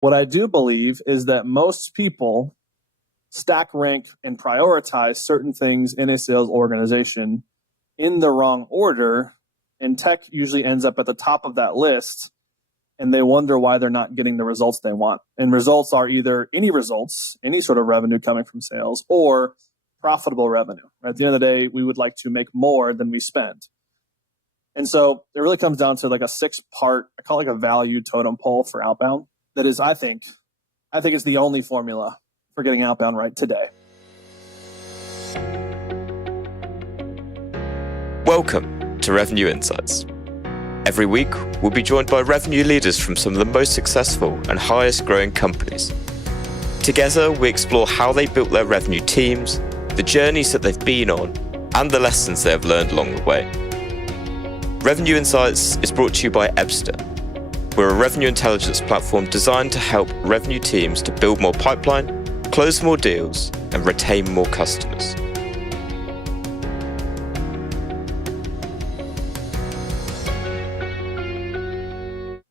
What I do believe is that most people stack rank and prioritize certain things in a sales organization in the wrong order, and tech usually ends up at the top of that list, and they wonder why they're not getting the results they want. And results are either any results, any sort of revenue coming from sales, or profitable revenue. At the end of the day, we would like to make more than we spend. And so it really comes down to like a 6-part, I call it like a value totem pole for outbound. That is, I think it's the only formula for getting outbound right today. Welcome to Revenue Insights. Every week, we'll be joined by revenue leaders from some of the most successful and highest growing companies. Together, we explore how they built their revenue teams, the journeys that they've been on, and the lessons they have learned along the way. Revenue Insights is brought to you by Ebster. We're a revenue intelligence platform designed to help revenue teams to build more pipeline, close more deals, and retain more customers.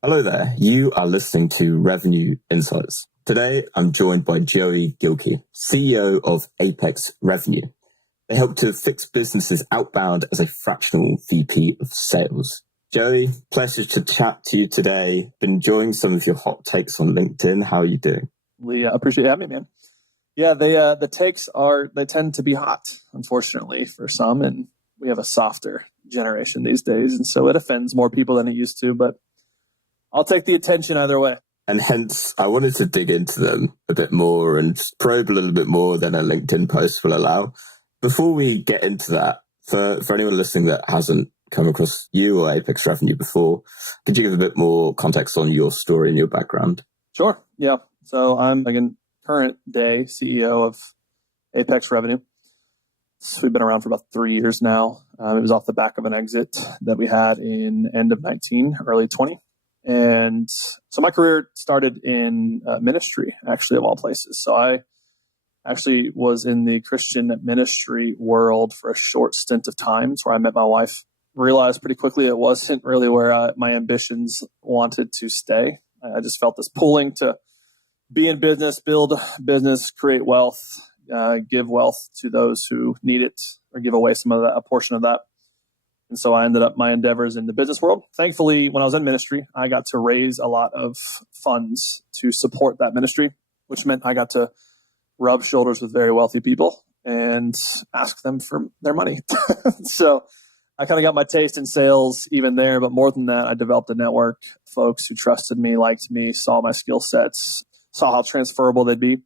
Hello there, you are listening to Revenue Insights. Today, I'm joined by Joey Gilkey, CEO of Apex Revenue. They help to fix businesses outbound as a fractional VP of sales. Joey, pleasure to chat to you today. Been enjoying some of your hot takes on LinkedIn. How are you doing? Lee, I appreciate you having me, man. Yeah, the takes they tend to be hot, unfortunately, for some, and we have a softer generation these days, and so it offends more people than it used to, but I'll take the attention either way. And hence, I wanted to dig into them a bit more and probe a little bit more than a LinkedIn post will allow. Before we get into that, for anyone listening that hasn't come across you or Apex Revenue before, could you give a bit more context on your story and your background? Sure, yeah. So I'm, again, current day CEO of Apex Revenue. So we've been around for about 3 years now. It was off the back of an exit that we had in end of 19, early 20. And so my career started in ministry, actually, of all places. So I actually was in the Christian ministry world for a short stint of time. It's where I met my wife. Realized pretty quickly it wasn't really where my ambitions wanted to stay. I just felt this pulling to be in business, build business, create wealth, give wealth to those who need it, or give away some of that, a portion of that. And so I ended up my endeavors in the business world. Thankfully, when I was in ministry, I got to raise a lot of funds to support that ministry, which meant I got to rub shoulders with very wealthy people and ask them for their money. So I kind of got my taste in sales even there. But more than that, I developed a network of folks who trusted me, liked me, saw my skill sets, saw how transferable they'd be.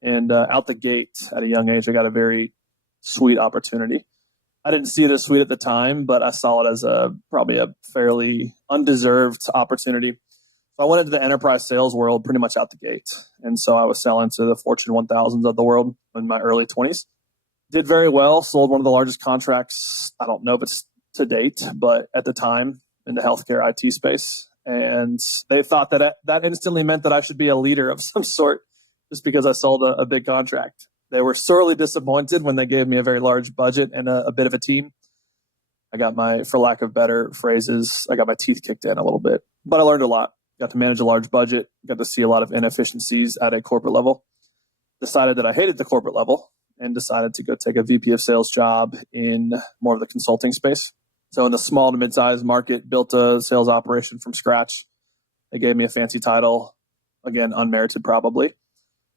And out the gate at a young age, I got a very sweet opportunity. I didn't see it as sweet at the time, but I saw it as probably a fairly undeserved opportunity. So I went into the enterprise sales world pretty much out the gate. And so I was selling to the Fortune 1000s of the world in my early 20s. Did very well, sold one of the largest contracts, I don't know if it's to date, but at the time in the healthcare IT space. And they thought that instantly meant that I should be a leader of some sort just because I sold a big contract. They were sorely disappointed when they gave me a very large budget and a bit of a team. I got for lack of better phrases, I got my teeth kicked in a little bit, but I learned a lot. Got to manage a large budget, got to see a lot of inefficiencies at a corporate level. Decided that I hated the corporate level and decided to go take a VP of sales job in more of the consulting space. So in the small to mid-sized market, built a sales operation from scratch. They gave me a fancy title, again, unmerited probably.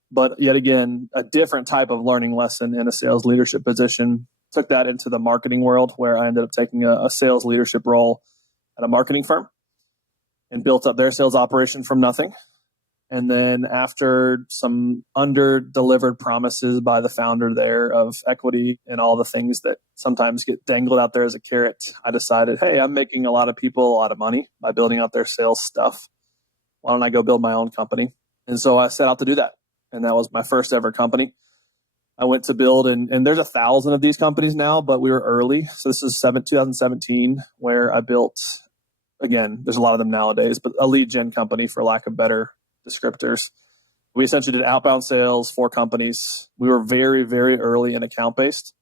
But yet again, a different type of learning lesson in a sales leadership position. Took that into the marketing world where I ended up taking a sales leadership role at a marketing firm and built up their sales operation from nothing. And then after some under-delivered promises by the founder there of equity and all the things that sometimes get dangled out there as a carrot, I decided, hey, I'm making a lot of people a lot of money by building out their sales stuff. Why don't I go build my own company? And so I set out to do that. And that was my first ever company. I went to build, and there's 1,000 of these companies now, but we were early. So this is 2017, where I built, again, there's a lot of them nowadays, but a lead gen company, for lack of better descriptors. We essentially did outbound sales for companies. We were very, very early and account-based.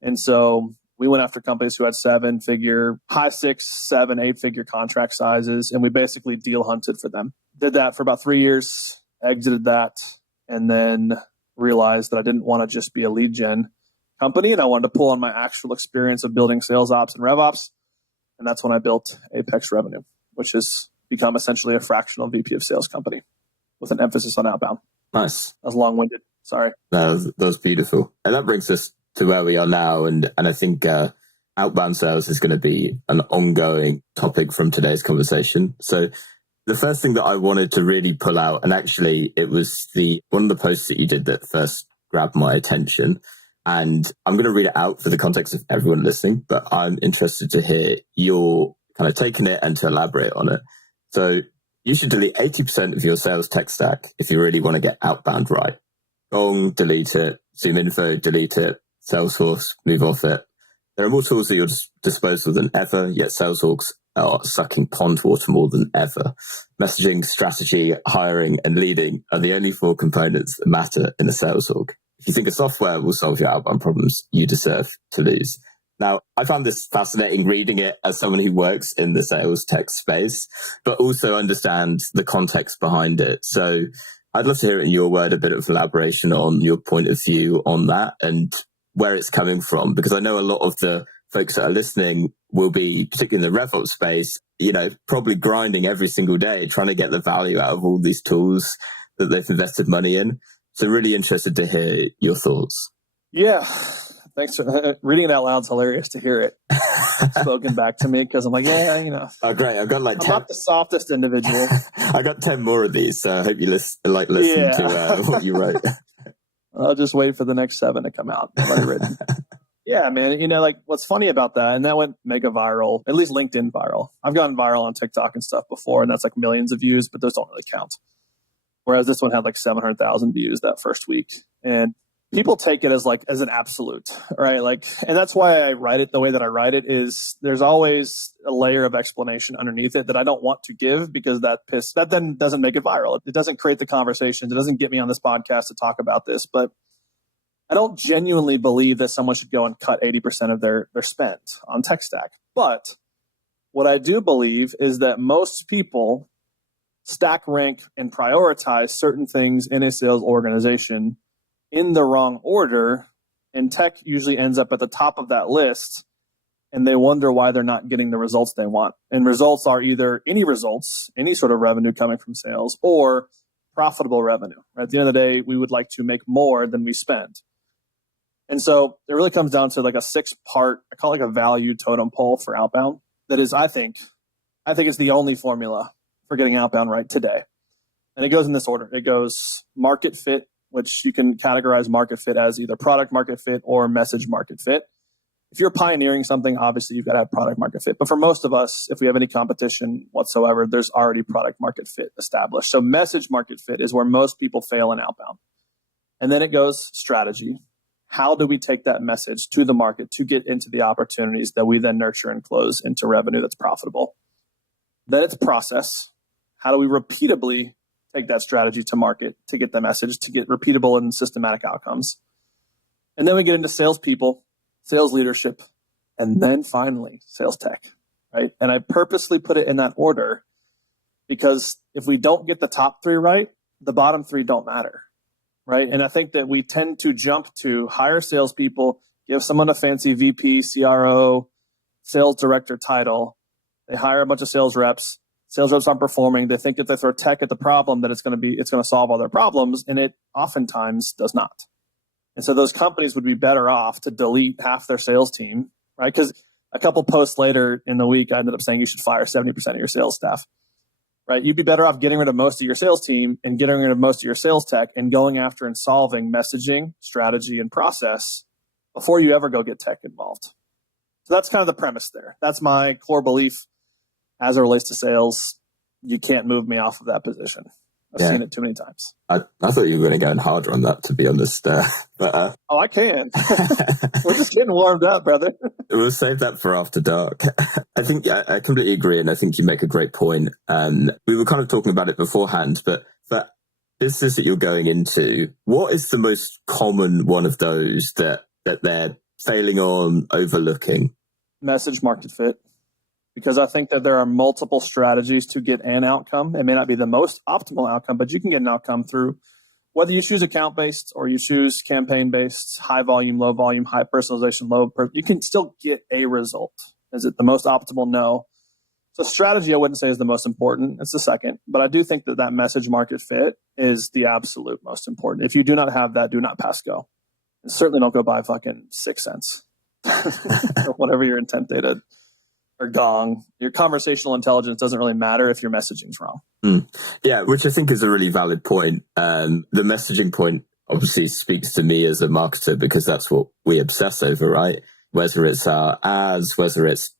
And so we went after companies who had 7-figure, high 6, 7, 8-figure contract sizes, and we basically deal hunted for them. did that for about 3 years, exited that, and then realized that I didn't want to just be a lead gen company, and I wanted to pull on my actual experience of building sales ops and rev ops. And that's when I built Apex Revenue, which has become essentially a fractional VP of sales company with an emphasis on outbound. Nice. That was long-winded. Sorry. That was beautiful. And that brings us to where we are now. And I think outbound sales is going to be an ongoing topic from today's conversation. So the first thing that I wanted to really pull out, and actually it was one of the posts that you did that first grabbed my attention. And I'm going to read it out for the context of everyone listening, but I'm interested to hear your kind of taking it and to elaborate on it. So you should delete 80% of your sales tech stack if you really want to get outbound right. Gong, delete it. Zoom Info, delete it. Salesforce, move off it. There are more tools at your disposal than ever, yet Salesforce are sucking pond water more than ever. Messaging, strategy, hiring, and leading are the only 4 components that matter in a sales org. If you think a software will solve your outbound problems, you deserve to lose. Now, I found this fascinating reading it as someone who works in the sales tech space, but also understand the context behind it. So I'd love to hear it in your word, a bit of elaboration on your point of view on that and where it's coming from, because I know a lot of the folks that are listening will be, particularly in the RevOps space, probably grinding every single day, trying to get the value out of all these tools that they've invested money in. So really interested to hear your thoughts. Yeah. Thanks. Reading it out loud is hilarious to hear it spoken back to me, because I'm like, Oh, great. I've got like 10. I'm not the softest individual. I got 10 more of these, so I hope you listen to what you wrote. I'll just wait for the next 7 to come out. I've already written. Yeah, man. Like what's funny about that, and that went mega viral, at least LinkedIn viral. I've gotten viral on TikTok and stuff before, and that's like millions of views, but those don't really count. Whereas this one had like 700,000 views that first week. And people take it as an absolute, right? And that's why I write it the way that I write it is there's always a layer of explanation underneath it that I don't want to give, because that then doesn't make it viral. It doesn't create the conversations. It doesn't get me on this podcast to talk about this, but I don't genuinely believe that someone should go and cut 80% of their spend on tech stack. But what I do believe is that most people stack rank and prioritize certain things in a sales organization in the wrong order, and tech usually ends up at the top of that list, and they wonder why they're not getting the results they want. And results are either any sort of revenue coming from sales, or profitable revenue. Right? At the end of the day, we would like to make more than we spend. And so it really comes down to like a 6-part, I call it like a value totem pole for outbound. That is, I think it's the only formula for getting outbound right today. And it goes in this order. It goes market fit, which you can categorize market fit as either product market fit or message market fit. If you're pioneering something, obviously you've got to have product market fit. But for most of us, if we have any competition whatsoever, there's already product market fit established. So message market fit is where most people fail in outbound. And then it goes strategy. How do we take that message to the market to get into the opportunities that we then nurture and close into revenue that's profitable? Then it's process. How do we repeatably take that strategy to market to get the message, to get repeatable and systematic outcomes? And then we get into salespeople, sales leadership, and then finally sales tech, right? And I purposely put it in that order because if we don't get the top 3 right, the bottom 3 don't matter, right? And I think that we tend to jump to hire salespeople, give someone a fancy VP, CRO, sales director title. They hire a bunch of sales reps. Sales reps aren't performing. They think if they throw tech at the problem that it's going to solve all their problems, and it oftentimes does not. And so those companies would be better off to delete half their sales team, right? Because a couple posts later in the week, I ended up saying you should fire 70% of your sales staff, right? You'd be better off getting rid of most of your sales team and getting rid of most of your sales tech and going after and solving messaging, strategy, and process before you ever go get tech involved. So that's kind of the premise there. That's my core belief as it relates to sales. You can't move me off of that position. I've seen it too many times. I thought you were going to go harder on that, to be honest. Oh, I can. We're just getting warmed up, brother. We'll save that for after dark. I think I completely agree, and I think you make a great point. We were kind of talking about it beforehand, but for business that you're going into, what is the most common one of those that they're failing on, overlooking? Message market fit. because I think that there are multiple strategies to get an outcome. It may not be the most optimal outcome, but you can get an outcome through whether you choose account-based or you choose campaign-based, high volume, low volume, high personalization, you can still get a result. Is it the most optimal? No. So strategy, I wouldn't say is the most important. It's the second. But I do think that message market fit is the absolute most important. If you do not have that, do not pass go. And certainly don't go buy fucking 6 cents or whatever your intent data or Gong. Your conversational intelligence doesn't really matter if your messaging's wrong. Yeah, which I think is a really valid point. The messaging point obviously speaks to me as a marketer because that's what we obsess over, right? Whether it's our ads, whether it's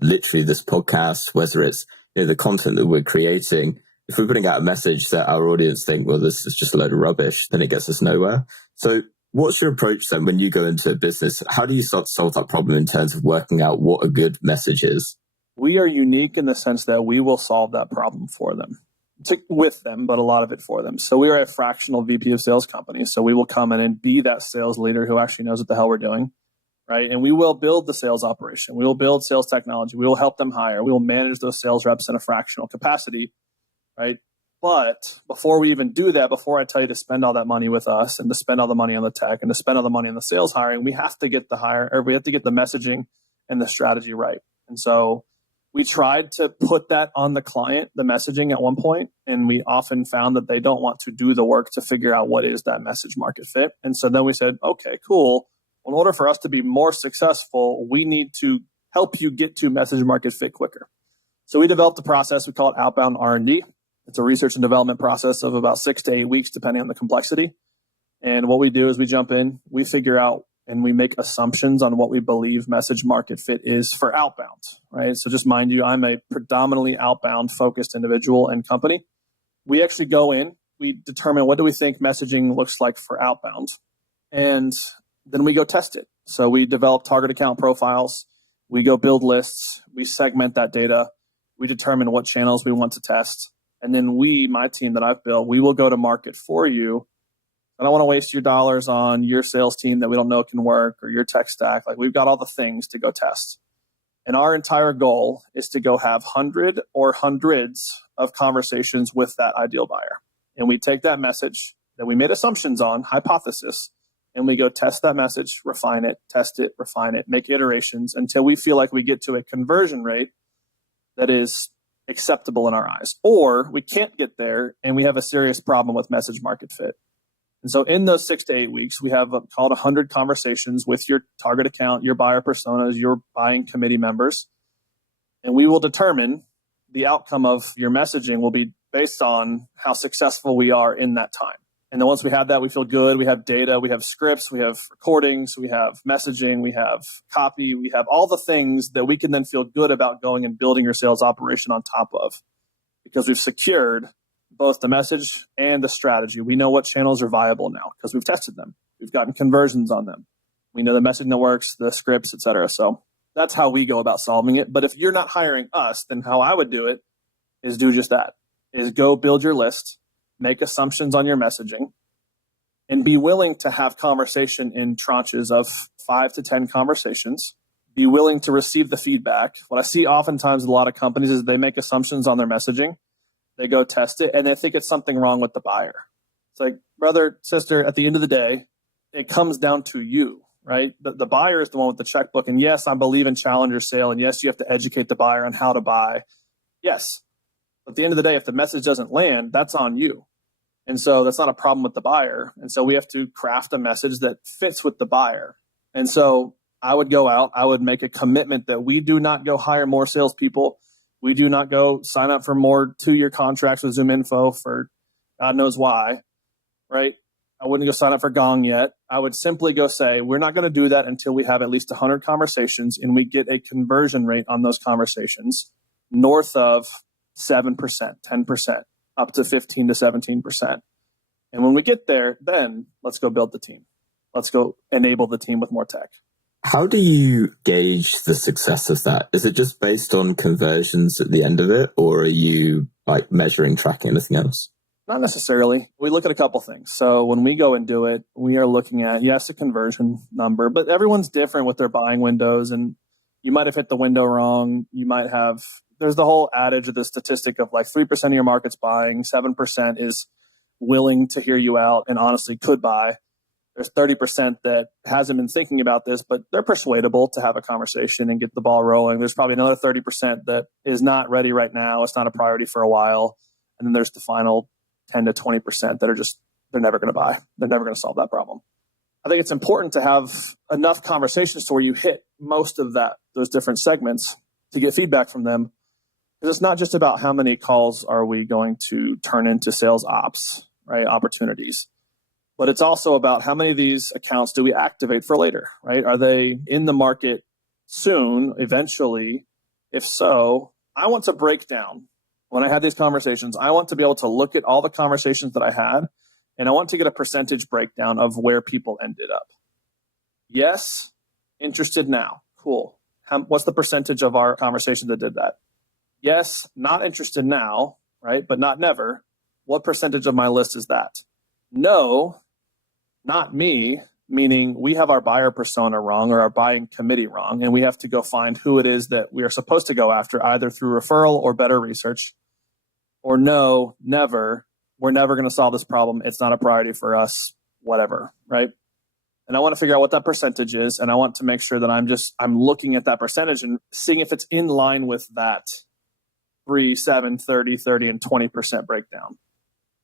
literally this podcast, whether it's the content that we're creating. If we're putting out a message that our audience think, well, this is just a load of rubbish, then it gets us nowhere. So what's your approach then when you go into a business? How do you start to solve that problem in terms of working out what a good message is? We are unique in the sense that we will solve that problem for them, with them, but a lot of it for them. So we are a fractional VP of sales company. So we will come in and be that sales leader who actually knows what the hell we're doing, right? And we will build the sales operation. We will build sales technology. We will help them hire. We will manage those sales reps in a fractional capacity, right? But before we even do that, before I tell you to spend all that money with us and to spend all the money on the tech and to spend all the money on the sales hiring, we have to get the messaging and the strategy right. And so we tried to put that on the client, the messaging at one point, and we often found that they don't want to do the work to figure out what is that message market fit. And so then we said, okay, cool. In order for us to be more successful, we need to help you get to message market fit quicker. So we developed a process, we call it outbound R&D. It's a research and development process of about 6 to 8 weeks, depending on the complexity. And what we do is we jump in, we figure out, and we make assumptions on what we believe message market fit is for outbound, right? So just mind you, I'm a predominantly outbound focused individual and company. We actually go in, we determine what do we think messaging looks like for outbound, and then we go test it. So we develop target account profiles, we go build lists, we segment that data, we determine what channels we want to test, and then my team that I've built, we will go to market for you. I don't want to waste your dollars on your sales team that we don't know can work or your tech stack. Like, we've got all the things to go test. And our entire goal is to go have hundreds of conversations with that ideal buyer. And we take that message that we made assumptions on, hypothesis, and we go test that message, refine it, test it, refine it, make iterations until we feel like we get to a conversion rate that is acceptable in our eyes. Or we can't get there and we have a serious problem with message market fit. And so in those 6 to 8 weeks, we have called 100 conversations with your target account, your buyer personas, your buying committee members. And we will determine the outcome of your messaging will be based on how successful we are in that time. And then once we have that, we feel good. We have data, we have scripts, we have recordings, we have messaging, we have copy, we have all the things that we can then feel good about going and building your sales operation on top of, because we've secured both the message and the strategy. We know what channels are viable now because we've tested them. We've gotten conversions on them. We know the messaging that works, the scripts, et cetera. So that's how we go about solving it. But if you're not hiring us, then how I would do it is do just that, is go build your list, make assumptions on your messaging, and be willing to have conversation in tranches of 5 to 10 conversations. Be willing to receive the feedback. What I see oftentimes in a lot of companies is they make assumptions on their messaging. They go test it, and they think it's something wrong with the buyer. It's like, brother, sister, at the end of the day, it comes down to you, right? The buyer is the one with the checkbook. And yes, I believe in challenger sale. And yes, you have to educate the buyer on how to buy. Yes. But at the end of the day, if the message doesn't land, that's on you. And so that's not a problem with the buyer. And so we have to craft a message that fits with the buyer. And so I would go out, I would make a commitment that we do not go hire more salespeople. We do not go sign up for more 2-year contracts with ZoomInfo for God knows why, right? I wouldn't go sign up for Gong yet. I would simply go say, we're not going to do that until we have at least 100 conversations and we get a conversion rate on those conversations north of 7%, 10%, up to 15 to 17%. And when we get there, then let's go build the team. Let's go enable the team with more tech. How do you gauge the success of that? Is it just based on conversions at the end of it, or are you like measuring, tracking anything else? Not necessarily. We look at a couple things. So when we go and do it, we are looking at, yes, a conversion number, but everyone's different with their buying windows. And You might have hit the window wrong. There's the whole adage of the statistic of like 3% of your market's buying, 7% is willing to hear you out and honestly could buy. There's 30% that hasn't been thinking about this, but they're persuadable to have a conversation and get the ball rolling. There's probably another 30% that is not ready right now. It's not a priority for a while. And then there's the final 10 to 20% that are just, they're never going to buy. They're never going to solve that problem. I think it's important to have enough conversations to where you hit most of those different segments to get feedback from them. Because it's not just about how many calls are we going to turn into sales ops, right? Opportunities. But it's also about how many of these accounts do we activate for later, right? Are they in the market soon, eventually? If so, I want to break down when I had these conversations. I want to be able to look at all the conversations that I had, and I want to get a percentage breakdown of where people ended up. Yes, interested now. Cool. What's the percentage of our conversation that did that? Yes, not interested now, right? But not never. What percentage of my list is that? No, not me, meaning we have our buyer persona wrong or our buying committee wrong, and we have to go find who it is that we are supposed to go after, either through referral or better research. Or no, never. We're never going to solve this problem. It's not a priority for us, whatever, right? And I want to figure out what that percentage is, and I want to make sure that I'm looking at that percentage and seeing if it's in line with that 3, 7, 30, and 20% breakdown.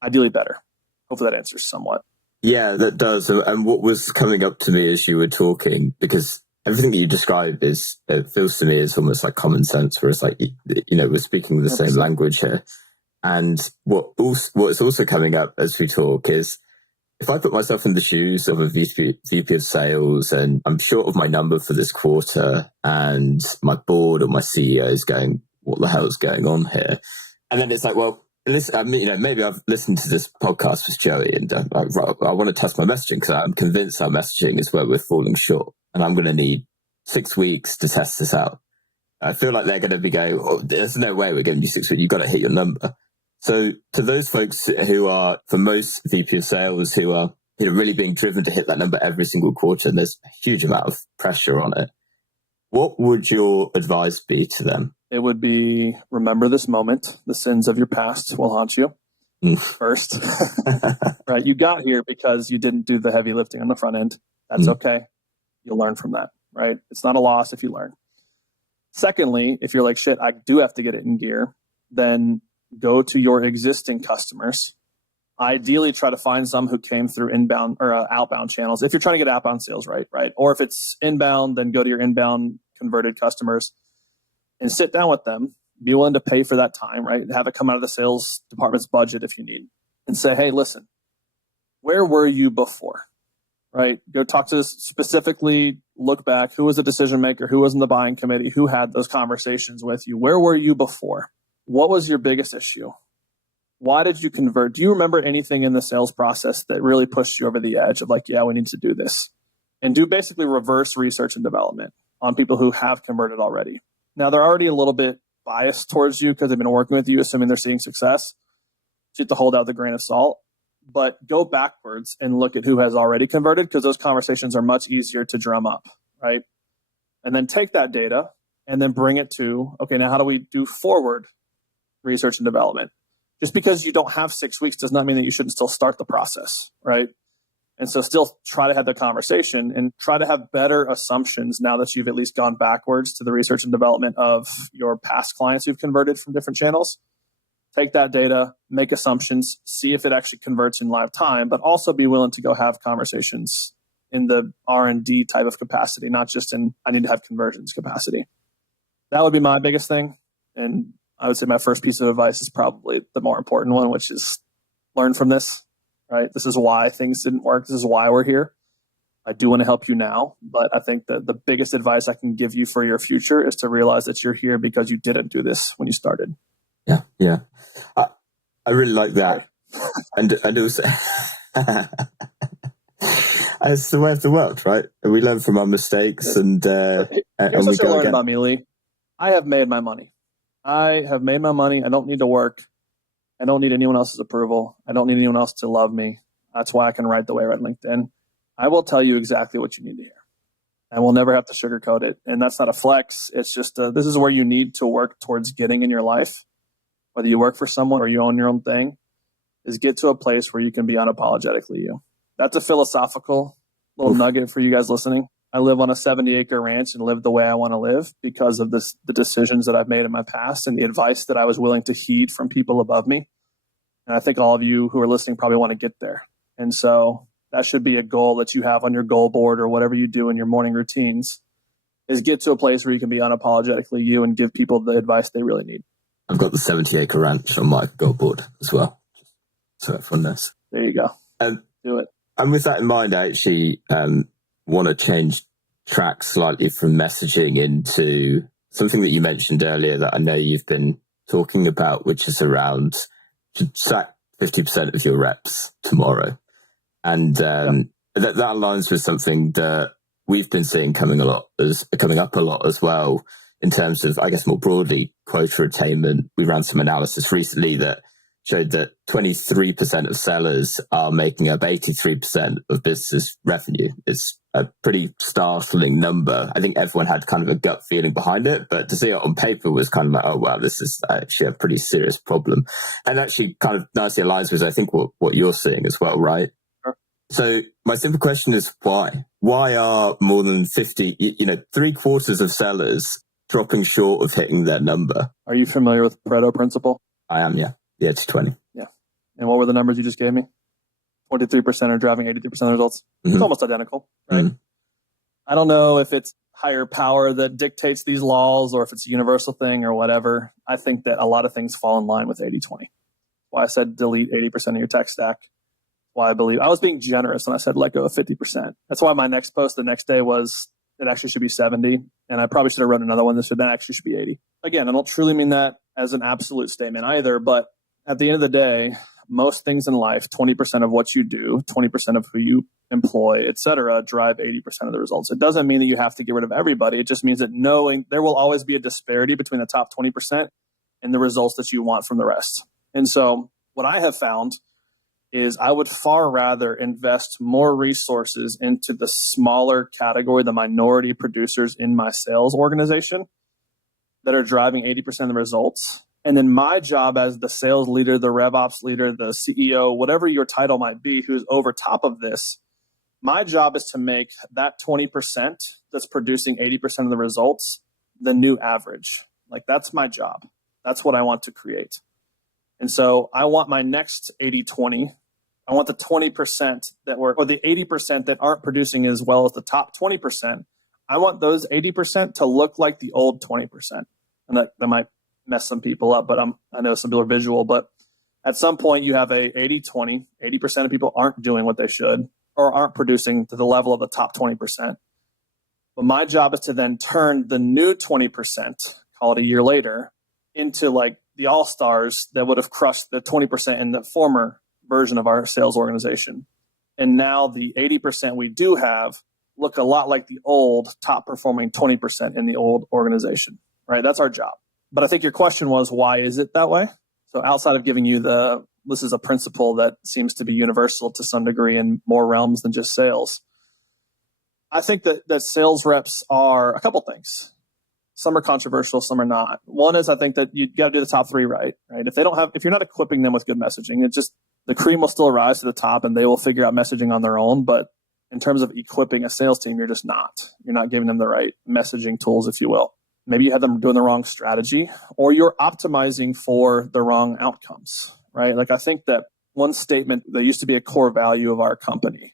Ideally better. Hopefully that answers somewhat. Yeah, that does. And what was coming up to me as you were talking, because everything that you described it feels to me as almost like common sense, where it's like, we're speaking the 100%. Same language here. And what's also coming up as we talk is, if I put myself in the shoes of a VP of sales and I'm short of my number for this quarter, and my board or my CEO is going, what the hell is going on here? And then it's like, well, listen, maybe I've listened to this podcast with Joey, and I want to test my messaging because I'm convinced our messaging is where we're falling short, and I'm going to need 6 weeks to test this out. I feel like they're going to be going, oh, there's no way we're giving you 6 weeks. You've got to hit your number. So to those folks who are, for most VP of sales, who are really being driven to hit that number every single quarter, and there's a huge amount of pressure on it, what would your advice be to them? It would be, remember this moment. The sins of your past will haunt you first. Right? You got here because you didn't do the heavy lifting on the front end. That's okay. You'll learn from that, right? It's not a loss if you learn. Secondly, if you're like, shit, I do have to get it in gear, then go to your existing customers. Ideally, try to find some who came through inbound or outbound channels. If you're trying to get outbound sales, right? Or if it's inbound, then go to your inbound converted customers and sit down with them. Be willing to pay for that time, right? Have it come out of the sales department's budget if you need, and say, hey, listen, where were you before? Right? Go talk to us specifically, look back. Who was the decision maker? Who was in the buying committee? Who had those conversations with you? Where were you before? What was your biggest issue? Why did you convert? Do you remember anything in the sales process that really pushed you over the edge of like, yeah, we need to do this? And do basically reverse research and development on people who have converted already. Now, they're already a little bit biased towards you because they've been working with you, assuming they're seeing success. You have to hold out the grain of salt. But go backwards and look at who has already converted, because those conversations are much easier to drum up, right? And then take that data and then bring it to, okay, now how do we do forward research and development? Just because you don't have 6 weeks does not mean that you shouldn't still start the process, right? And so still try to have the conversation and try to have better assumptions now that you've at least gone backwards to the research and development of your past clients who've converted from different channels. Take that data, make assumptions, see if it actually converts in live time, but also be willing to go have conversations in the R&D type of capacity, not just in I need to have conversions capacity. That would be my biggest thing. And I would say my first piece of advice is probably the more important one, which is learn from this, right? This is why things didn't work. This is why we're here. I do want to help you now, but I think that the biggest advice I can give you for your future is to realize that you're here because you didn't do this when you started. Yeah. I really like that. and also, it's the way of the world, right? We learn from our mistakes and here's what you'll learn about me, Lee. I have made my money. I don't need to work. I don't need anyone else's approval. I don't need anyone else to love me. That's why I can write the way I write LinkedIn. I will tell you exactly what you need to hear. and we'll never have to sugarcoat it. And that's not a flex. It's just this is where you need to work towards getting in your life, whether you work for someone or you own your own thing, is get to a place where you can be unapologetically you. That's a philosophical little nugget for you guys listening. I live on a 70-acre ranch and live the way I want to live because of the decisions that I've made in my past and the advice that I was willing to heed from people above me. And I think all of you who are listening probably want to get there. And so that should be a goal that you have on your goal board or whatever you do in your morning routines, is get to a place where you can be unapologetically you and give people the advice they really need. I've got the 70-acre ranch on my goal board as well. So everyone knows. There you go. Do it. And with that in mind, I actually want to change track slightly from messaging into something that you mentioned earlier that I know you've been talking about, which is around should sack 50% of your reps tomorrow. And that aligns with something that we've been seeing coming up a lot as well in terms of, I guess, more broadly, quota attainment. We ran some analysis recently that showed that 23% of sellers are making up 83% of business revenue. It's a pretty startling number. I think everyone had kind of a gut feeling behind it, but to see it on paper was kind of like, oh, wow, this is actually a pretty serious problem. And actually kind of nicely aligns with, I think, what you're seeing as well, right? Sure. So my simple question is why? Why are more than 50, 3/4 of sellers dropping short of hitting their number? Are you familiar with the Pareto principle? I am, yeah. Yeah, it's 20. Yeah. And what were the numbers you just gave me? 23% are driving 83% of the results. Mm-hmm. It's almost identical, right? Mm-hmm. I don't know if it's higher power that dictates these laws or if it's a universal thing or whatever. I think that a lot of things fall in line with 80-20. Why I said delete 80% of your tech stack. Why I believe I was being generous when I said let go of 50%. That's why my next post the next day was it actually should be 70. And I probably should have wrote another one. This would actually should be 80. Again, I don't truly mean that as an absolute statement either, but at the end of the day, most things in life, 20% of what you do, 20% of who you employ, et cetera, drive 80% of the results. It doesn't mean that you have to get rid of everybody. It just means that knowing there will always be a disparity between the top 20% and the results that you want from the rest. And so what I have found is I would far rather invest more resources into the smaller category, the minority producers in my sales organization that are driving 80% of the results. And then my job as the sales leader, the rev ops leader, the CEO, whatever your title might be, who's over top of this, my job is to make that 20% that's producing 80% of the results the new average. Like that's my job. That's what I want to create. And so I want my next 80-20. I want the 20% that were, or the 80% that aren't producing as well as the top 20%. I want those 80% to look like the old 20%. And that might mess some people up, but I know some people are visual, but at some point you have a 80-20, 80% of people aren't doing what they should or aren't producing to the level of the top 20%. But my job is to then turn the new 20%, call it a year later, into like the all-stars that would have crushed the 20% in the former version of our sales organization. And now the 80% we do have look a lot like the old top performing 20% in the old organization, right? That's our job. But I think your question was, why is it that way? So outside of giving you this is a principle that seems to be universal to some degree in more realms than just sales. I think that sales reps are a couple things. Some are controversial, some are not. One is I think that you got to do the top three right? If you're not equipping them with good messaging, it's just the cream will still rise to the top and they will figure out messaging on their own. But in terms of equipping a sales team, you're just not. You're not giving them the right messaging tools, if you will. Maybe you have them doing the wrong strategy or you're optimizing for the wrong outcomes, right? Like I think that one statement that used to be a core value of our company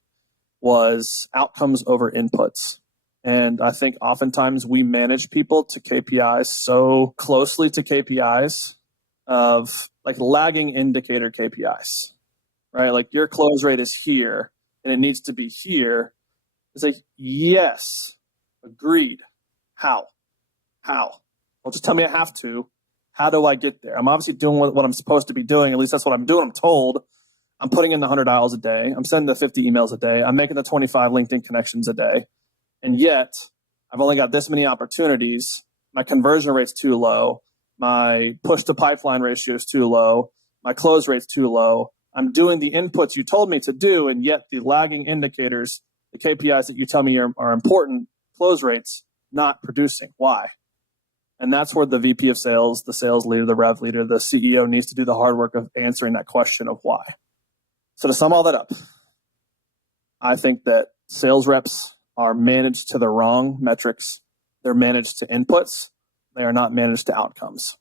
was outcomes over inputs. And I think oftentimes we manage people to KPIs so closely to KPIs of like lagging indicator KPIs, right? Like your close rate is here and it needs to be here. It's like, yes, agreed. How? Well, just tell me I have to. How do I get there? I'm obviously doing what I'm supposed to be doing. At least that's what I'm doing. I'm told. I'm putting in the 100 dials a day. I'm sending the 50 emails a day. I'm making the 25 LinkedIn connections a day. And yet, I've only got this many opportunities. My conversion rate's too low. My push to pipeline ratio is too low. My close rate's too low. I'm doing the inputs you told me to do, and yet the lagging indicators, the KPIs that you tell me are important close rates not producing. Why? And that's where the VP of sales, the sales leader, the rev leader, the CEO needs to do the hard work of answering that question of why. So to sum all that up, I think that sales reps are managed to the wrong metrics. They're managed to inputs. They are not managed to outcomes.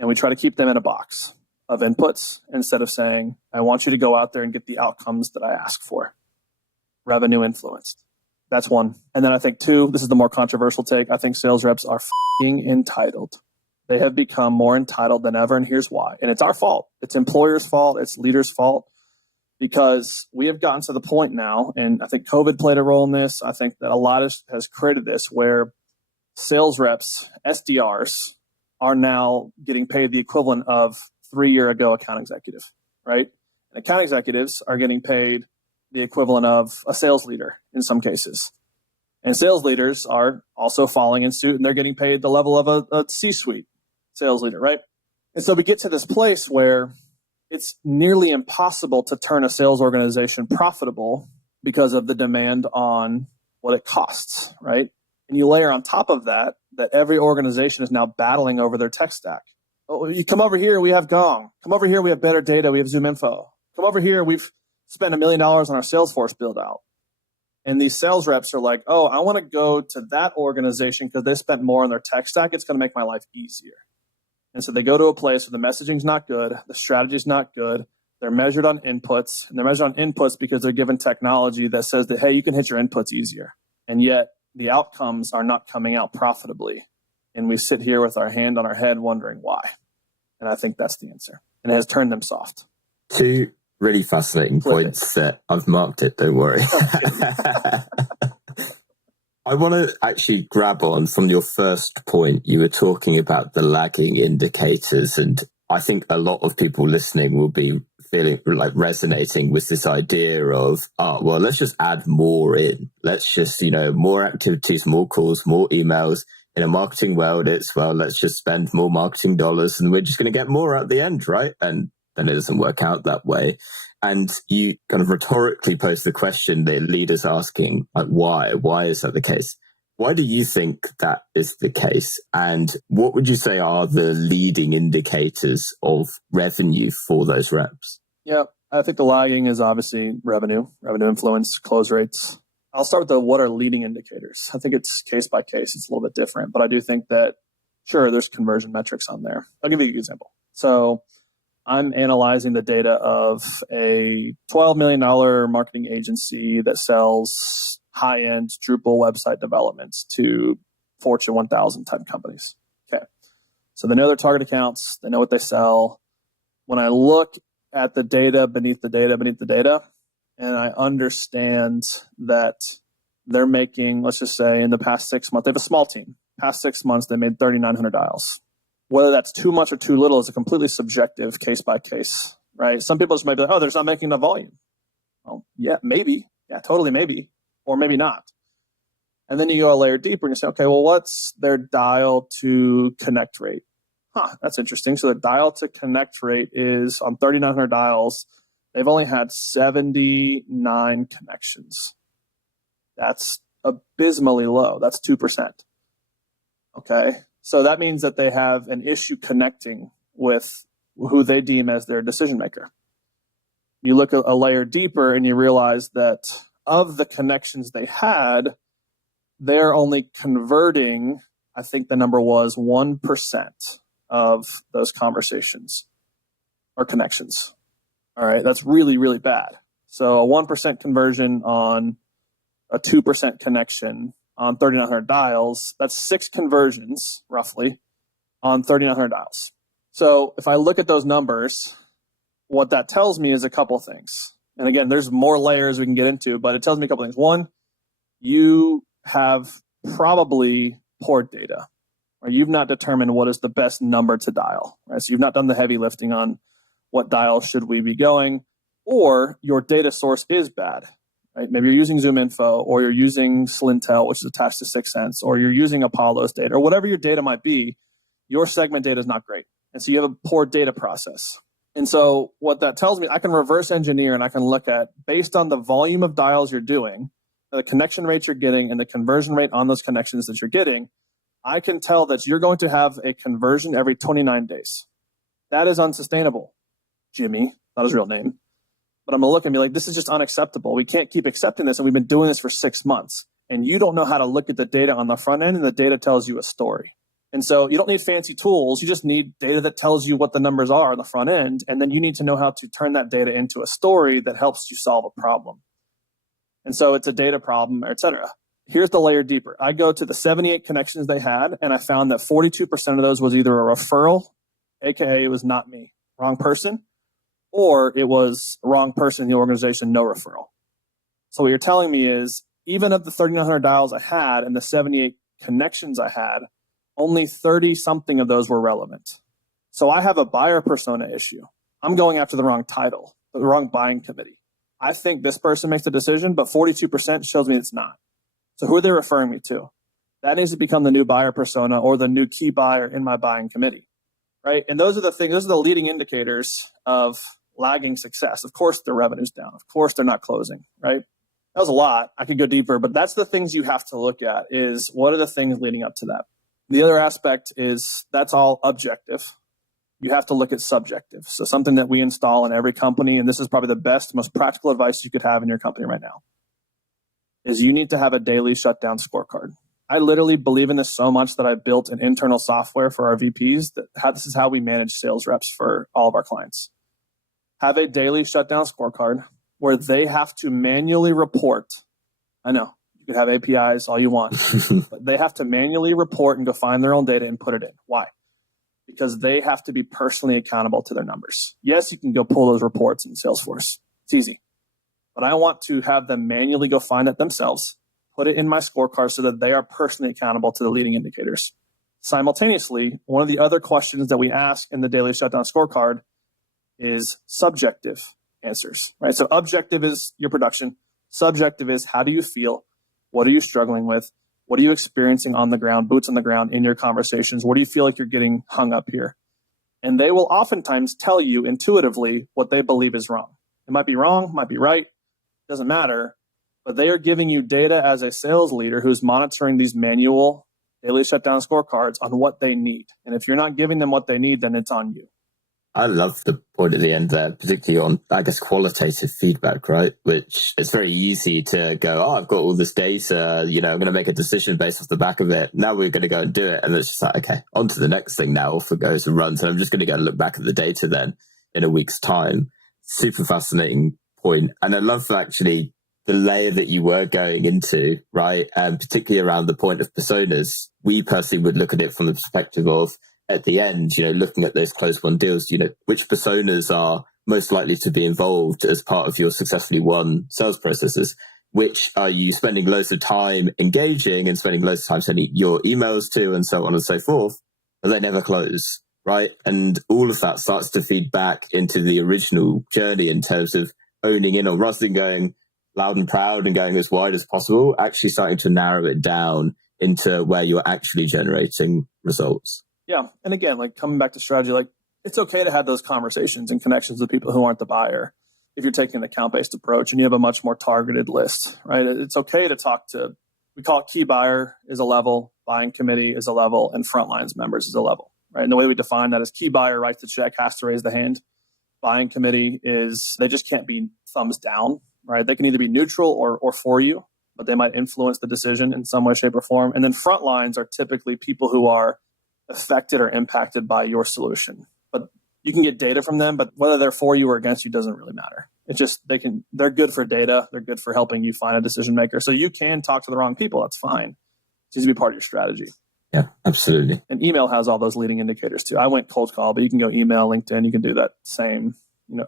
And we try to keep them in a box of inputs instead of saying, I want you to go out there and get the outcomes that I ask for. Revenue influenced. That's one. And then I think two, this is the more controversial take. I think sales reps are f***ing entitled. They have become more entitled than ever. And here's why. And it's our fault. It's employers' fault. It's leaders' fault. Because we have gotten to the point now, and I think COVID played a role in this. I think that a lot has created this where sales reps, SDRs, are now getting paid the equivalent of 3 year ago account executive, right? And account executives are getting paid the equivalent of a sales leader in some cases. And sales leaders are also following in suit, and they're getting paid the level of a C-suite sales leader, right? And so we get to this place where it's nearly impossible to turn a sales organization profitable because of the demand on what it costs, right? And you layer on top of that every organization is now battling over their tech stack. Oh, you come over here, we have Gong. Come over here, we have better data, we have Zoom Info. Come over here, we've spent $1 million on our Salesforce build out. And these sales reps are like, oh, I want to go to that organization because they spent more on their tech stack. It's going to make my life easier. And so they go to a place where the messaging's not good, the strategy's not good. They're measured on inputs, and they're measured on inputs because they're given technology that says that, hey, you can hit your inputs easier. And yet the outcomes are not coming out profitably. And we sit here with our hand on our head wondering why. And I think that's the answer. And it has turned them soft. Two really fascinating points that I've marked it, don't worry. I want to actually grab on from your first point. You were talking about the lagging indicators, and I think a lot of people listening will be feeling like resonating with this idea of, well, let's just add more in. Let's just, more activities, more calls, more emails. In a marketing world, it's, well, let's just spend more marketing dollars and we're just going to get more at the end, right? And then it doesn't work out that way. And you kind of rhetorically pose the question that leaders asking, like, why? Why is that the case? Why do you think that is the case? And what would you say are the leading indicators of revenue for those reps? Yeah, I think the lagging is obviously revenue influence, close rates. I'll start with what are leading indicators. I think it's case by case. It's a little bit different, but I do think that, sure, there's conversion metrics on there. I'll give you an example. So I'm analyzing the data of a $12 million marketing agency that sells high-end Drupal website developments to Fortune 1000 type companies. Okay. So they know their target accounts. They know what they sell. When I look at the data beneath the data, and I understand that they're making, let's just say in the past 6 months, they have a small team. Past 6 months, they made 3,900 dials. Whether that's too much or too little is a completely subjective case by case, right? Some people just might be like, oh, they're just not making enough volume. Well, yeah, maybe. Yeah, totally maybe. Or maybe not. And then you go a layer deeper and you say, okay, well, what's their dial to connect rate? That's interesting. So the dial to connect rate is on 3,900 dials, they've only had 79 connections. That's abysmally low. That's 2%. Okay. So that means that they have an issue connecting with who they deem as their decision maker. You look a layer deeper and you realize that of the connections they had, they're only converting, I think the number was 1% of those conversations or connections. All right, that's really, really bad. So a 1% conversion on a 2% connection on 3,900 dials, that's 6 conversions, roughly, on 3,900 dials. So if I look at those numbers, what that tells me is a couple things. And again, there's more layers we can get into, but it tells me a couple things. One, you have probably poor data, or you've not determined what is the best number to dial, right? So you've not done the heavy lifting on what dial should we be going, or your data source is bad, right? Maybe you're using Zoom Info, or you're using Slintel, which is attached to 6sense, or you're using Apollo's data, or whatever your data might be, your segment data is not great. And so you have a poor data process. And so what that tells me, I can reverse engineer and I can look at, based on the volume of dials you're doing, the connection rate you're getting and the conversion rate on those connections that you're getting, I can tell that you're going to have a conversion every 29 days. That is unsustainable. Jimmy, not his real name. But I'm going to look and be like, this is just unacceptable. We can't keep accepting this. And we've been doing this for 6 months. And you don't know how to look at the data on the front end, and the data tells you a story. And so you don't need fancy tools. You just need data that tells you what the numbers are on the front end. And then you need to know how to turn that data into a story that helps you solve a problem. And so it's a data problem, et cetera. Here's the layer deeper. I go to the 78 connections they had, and I found that 42% of those was either a referral, AKA it was not me, wrong person, or it was wrong person in the organization, no referral. So what you're telling me is, even of the 3,900 dials I had and the 78 connections I had, only 30 something of those were relevant. So I have a buyer persona issue. I'm going after the wrong title, the wrong buying committee. I think this person makes the decision, but 42% shows me it's not. So who are they referring me to? That needs to become the new buyer persona or the new key buyer in my buying committee, right? And those are the things, those are the leading indicators of lagging success. Of course, their revenue's down. Of course, they're not closing, right? That was a lot. I could go deeper, but that's the things you have to look at is what are the things leading up to that? The other aspect is that's all objective. You have to look at subjective. So something that we install in every company, and this is probably the best, most practical advice you could have in your company right now, is you need to have a daily shutdown scorecard. I literally believe in this so much that I built an internal software for our VPs this is how we manage sales reps for all of our clients. Have a daily shutdown scorecard where they have to manually report. I know you could have APIs all you want, but they have to manually report and go find their own data and put it in. Why? Because they have to be personally accountable to their numbers. Yes, you can go pull those reports in Salesforce. It's easy. But I want to have them manually go find it themselves, put it in my scorecard so that they are personally accountable to the leading indicators. Simultaneously, one of the other questions that we ask in the daily shutdown scorecard is subjective answers, right? So objective is your production. Subjective is how do you feel? What are you struggling with? What are you experiencing on the ground, boots on the ground in your conversations? Where do you feel like you're getting hung up here? And they will oftentimes tell you intuitively what they believe is wrong. It might be wrong, might be right, doesn't matter, but they are giving you data as a sales leader who's monitoring these manual daily shutdown scorecards on what they need. And if you're not giving them what they need, then it's on you. I love the point at the end there, particularly on, I guess, qualitative feedback, right? Which it's very easy to go, oh, I've got all this data, I'm going to make a decision based off the back of it. Now we're going to go and do it. And it's just like, okay, on to the next thing now. Off it goes and runs. And I'm just going to go and look back at the data then in a week's time. Super fascinating point. And I love actually the layer that you were going into, right? And particularly around the point of personas. We personally would look at it from the perspective of, at the end, looking at those close won deals, which personas are most likely to be involved as part of your successfully won sales processes? Which are you spending loads of time engaging and spending loads of time sending your emails to and so on and so forth, but they never close, right? And all of that starts to feed back into the original journey in terms of owning in on, rather than going loud and proud and going as wide as possible, actually starting to narrow it down into where you're actually generating results. Yeah. And again, like coming back to strategy, like it's okay to have those conversations and connections with people who aren't the buyer. If you're taking an account-based approach and you have a much more targeted list, right? It's okay to talk to, we call it key buyer is a level, buying committee is a level, and frontlines members is a level, right? And the way we define that is key buyer writes the check, has to raise the hand. Buying committee is, they just can't be thumbs down, right? They can either be neutral or for you, but they might influence the decision in some way, shape, or form. And then frontlines are typically people who are affected or impacted by your solution. But you can get data from them, but whether they're for you or against you doesn't really matter. It's just they're good for data. They're good for helping you find a decision maker. So you can talk to the wrong people. That's fine. It needs to be part of your strategy. Yeah, absolutely. And email has all those leading indicators too. I went cold call, but you can go email, LinkedIn. You can do that same,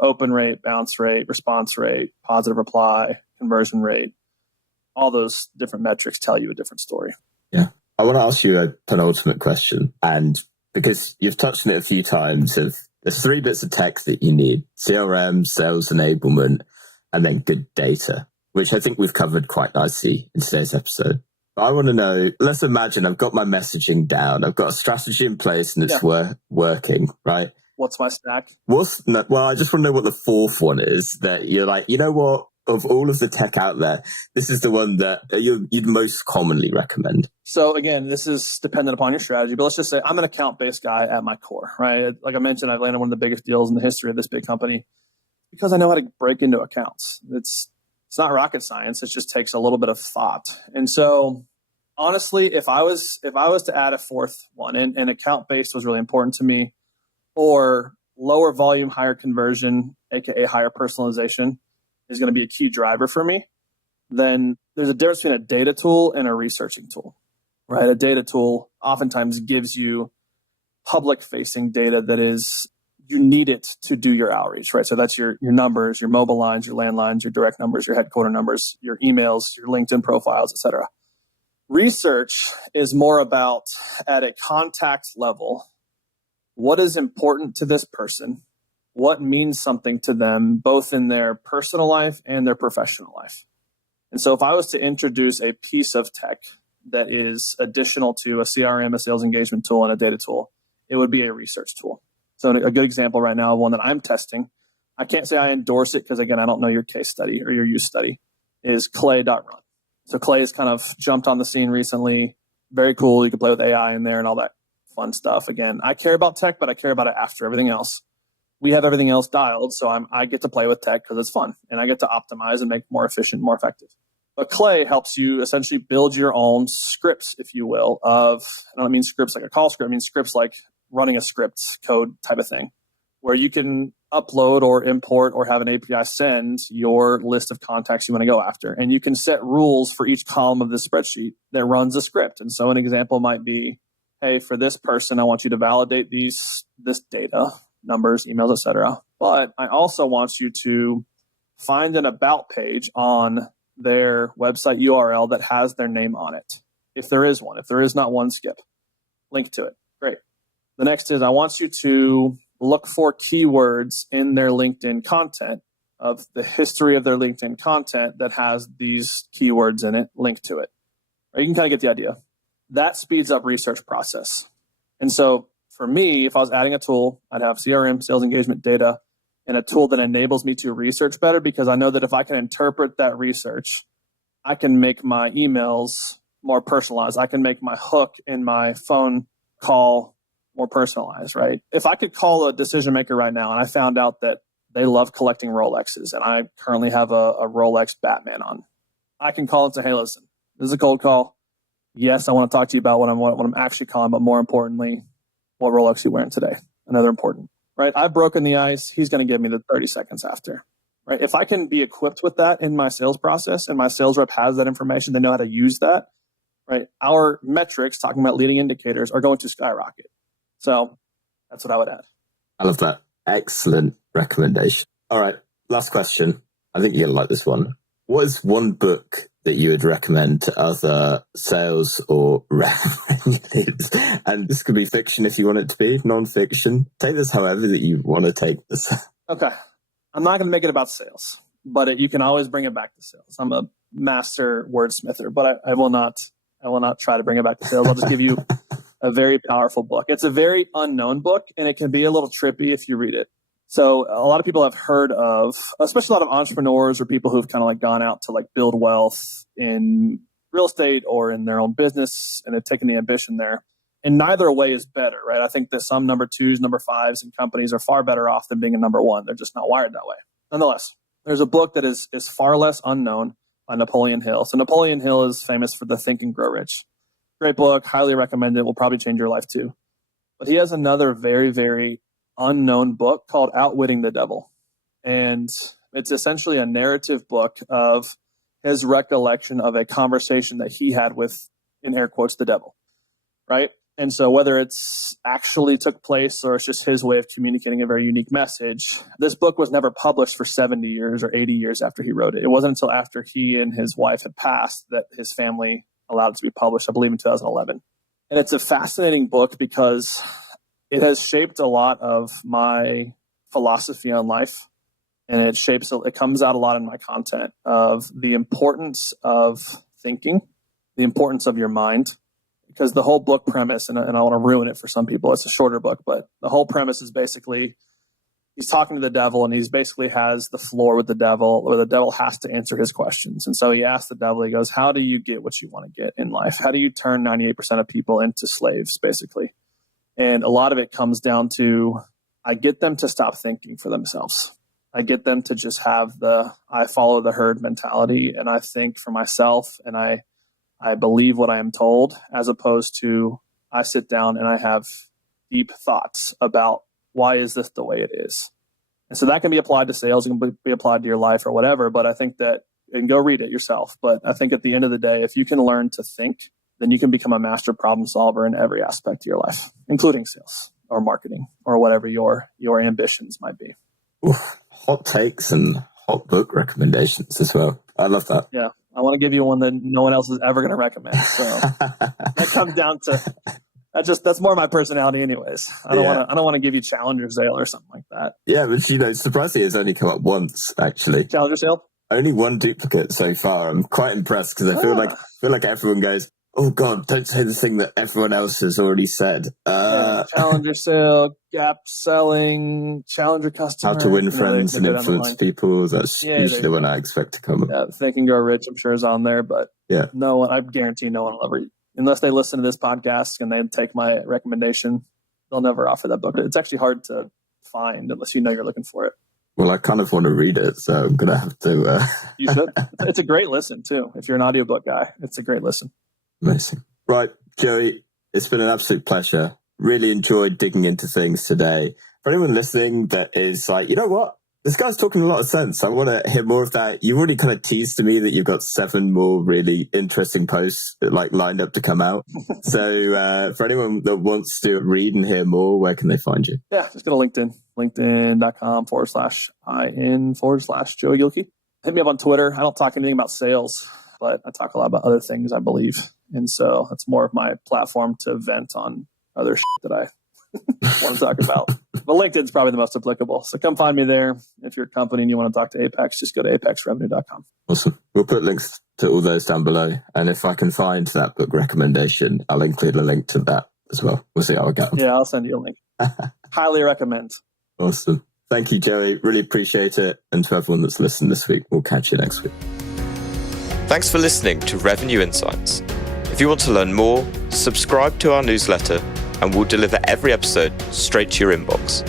open rate, bounce rate, response rate, positive reply, conversion rate. All those different metrics tell you a different story. Yeah. I want to ask you a penultimate question. And because you've touched on it a few times, there's 3 bits of tech that you need: CRM, sales enablement, and then good data, which I think we've covered quite nicely in today's episode. But I want to know, let's imagine I've got my messaging down. I've got a strategy in place and it's working, right? What's my stack? Well, I just want to know what the 4th one is that you're like, you know what? Of all of the tech out there, this is the one that you'd most commonly recommend. So again, this is dependent upon your strategy, but let's just say I'm an account-based guy at my core, right? Like I mentioned, I've landed one of the biggest deals in the history of this big company because I know how to break into accounts. It's not rocket science. It just takes a little bit of thought. And so honestly, if I was to add a fourth one, and account-based was really important to me, or lower volume, higher conversion, aka higher personalization, is going to be a key driver for me, then there's a difference between a data tool and a researching tool, right? A data tool oftentimes gives you public-facing data that is, you need it to do your outreach, right? So that's your numbers, your mobile lines, your landlines, your direct numbers, your headquarter numbers, your emails, your LinkedIn profiles, etc. Research is more about, at a contact level, what is important to this person, what means something to them, both in their personal life and their professional life. And so if I was to introduce a piece of tech that is additional to a CRM, a sales engagement tool, and a data tool, it would be a research tool. So a good example right now, one that I'm testing, I can't say I endorse it because, again, I don't know your case study or your use study, is clay.run. So Clay has kind of jumped on the scene recently. Very cool. You can play with AI in there and all that fun stuff. Again, I care about tech, but I care about it after everything else. We have everything else dialed, so I get to play with tech because it's fun, and I get to optimize and make more efficient, more effective. But Clay helps you essentially build your own scripts, if you will, of, I don't mean scripts like a call script, I mean scripts like running a script code type of thing, where you can upload or import or have an API send your list of contacts you want to go after. And you can set rules for each column of this spreadsheet that runs a script. And so an example might be, hey, for this person, I want you to validate this data, numbers, emails, etc. But I also want you to find an about page on their website URL that has their name on it. If there is one, if there is not one, skip. Link to it. Great. The next is I want you to look for keywords in their LinkedIn content, of the history of their LinkedIn content that has these keywords in it, link to it. Right? You can kind of get the idea. That speeds up research process. And so for me, if I was adding a tool, I'd have CRM, sales engagement data, and a tool that enables me to research better, because I know that if I can interpret that research, I can make my emails more personalized. I can make my hook in my phone call more personalized, right? If I could call a decision maker right now and I found out that they love collecting Rolexes and I currently have a Rolex Batman on, I can call and say, hey, listen, this is a cold call. Yes, I want to talk to you about what I'm actually calling, but more importantly, what Rolex are you wearing today? Another important, right? I've broken the ice. He's going to give me the 30 seconds after, right? If I can be equipped with that in my sales process and my sales rep has that information, they know how to use that, right? Our metrics, talking about leading indicators, are going to skyrocket. So that's what I would add. I love that. Excellent recommendation. All right, last question. I think you're going to like this one. What is one book that you would recommend to other sales or revenue leaders? And this could be fiction if you want it to be, non-fiction. Take this however that you want to take this. Okay. I'm not going to make it about sales, but you can always bring it back to sales. I'm a master wordsmither, but I will not try to bring it back to sales. I'll just give you a very powerful book. It's a very unknown book, and it can be a little trippy if you read it. So a lot of people have heard of, especially a lot of entrepreneurs or people who've kind of like gone out to like build wealth in real estate or in their own business, and have taken the ambition there. And neither way is better, right? I think that some number twos, number fives in companies are far better off than being a number one. They're just not wired that way. Nonetheless, there's a book that is far less unknown by Napoleon Hill. So Napoleon Hill is famous for the Think and Grow Rich. Great book, highly recommended. Will probably change your life too. But he has another very, very unknown book called Outwitting the Devil. And it's essentially a narrative book of his recollection of a conversation that he had with, in air quotes, the devil, right? And so whether it's actually took place or it's just his way of communicating a very unique message, this book was never published for 70 years or 80 years after he wrote it. It wasn't until after he and his wife had passed that his family allowed it to be published, I believe in 2011. And it's a fascinating book because it has shaped a lot of my philosophy on life. And it comes out a lot in my content of the importance of thinking, the importance of your mind. Because the whole book premise, and I want to ruin it for some people, it's a shorter book, but the whole premise is basically, he's talking to the devil, and he's basically has the floor with the devil, or the devil has to answer his questions. And so he asks the devil, he goes, how do you get what you want to get in life? How do you turn 98% of people into slaves, basically? And a lot of it comes down to, I get them to stop thinking for themselves. I get them to just have I follow the herd mentality, and I think for myself, and I believe what I am told, as opposed to I sit down and I have deep thoughts about why is this the way it is. And so that can be applied to sales, it can be applied to your life or whatever, but I think that, and go read it yourself, but I think at the end of the day, if you can learn to think, then you can become a master problem solver in every aspect of your life, including sales or marketing or whatever your ambitions might be. Ooh, hot takes and hot book recommendations as well. I love that. Yeah. I want to give you one that no one else is ever going to recommend. So that comes down to that's more my personality anyways. I don't want to give you Challenger Sale or something like that. Yeah, but surprisingly it's only come up once actually. Challenger Sale? Only one duplicate so far. I'm quite impressed because I feel like everyone goes, oh God, don't say the thing that everyone else has already said. Challenger Sale, gap selling, Challenger customer. How to win friends and influence people. That's usually the one I expect to come up. Yeah, Think and Grow Rich, I'm sure is on there, but no one, I guarantee no one will ever, unless they listen to this podcast and they take my recommendation, they'll never offer that book. It's actually hard to find unless you know you're looking for it. Well, I kind of want to read it, so I'm going to have to... You should. It's a great listen, too. If you're an audiobook guy, it's a great listen. Amazing. Right, Joey, it's been an absolute pleasure. Really enjoyed digging into things today. For anyone listening that is like, you know what? This guy's talking a lot of sense. I want to hear more of that. You've already kind of teased to me that you've got 7 more really interesting posts lined up to come out. So for anyone that wants to read and hear more, where can they find you? Yeah, just go to LinkedIn, linkedin.com/in/Joey Gilkey. Hit me up on Twitter. I don't talk anything about sales, but I talk a lot about other things, I believe. And so that's more of my platform to vent on other shit that I want to talk about. But LinkedIn's probably the most applicable. So come find me there. If you're a company and you want to talk to Apex, just go to apexrevenue.com. Awesome. We'll put links to all those down below. And if I can find that book recommendation, I'll include a link to that as well. We'll see how I get on. Yeah, I'll send you a link. Highly recommend. Awesome. Thank you, Joey. Really appreciate it. And to everyone that's listened this week, we'll catch you next week. Thanks for listening to Revenue Insights. If you want to learn more, subscribe to our newsletter and we'll deliver every episode straight to your inbox.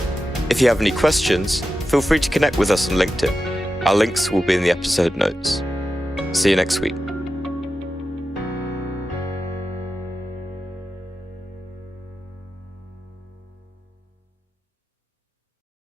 If you have any questions, feel free to connect with us on LinkedIn. Our links will be in the episode notes. See you next week.